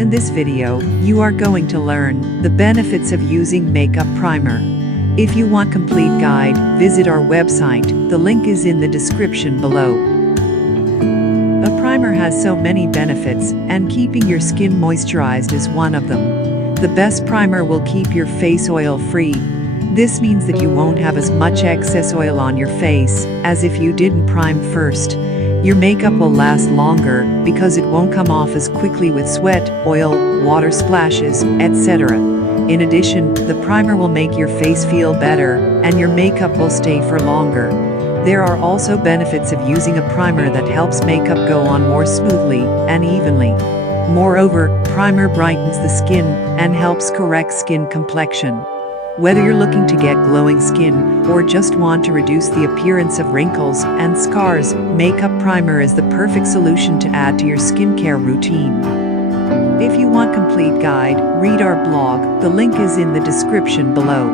In this video, you are going to learn the benefits of using makeup primer. If you want complete guide, visit our website. The link is in the description below. A primer has so many benefits, and keeping your skin moisturized is one of them. The best primer will keep your face oil-free. This means that you won't have as much excess oil on your face as if you didn't prime first. Your makeup will last longer because it won't come off as quickly with sweat, oil, water splashes, etc. In addition, the primer will make your face feel better, and your makeup will stay for longer. There are also benefits of using a primer that helps makeup go on more smoothly and evenly. Moreover, primer brightens the skin and helps correct skin complexion. Whether you're looking to get glowing skin or just want to reduce the appearance of wrinkles and scars, makeup primer is the perfect solution to add to your skincare routine. If you want complete guide, read our blog. The link is in the description below.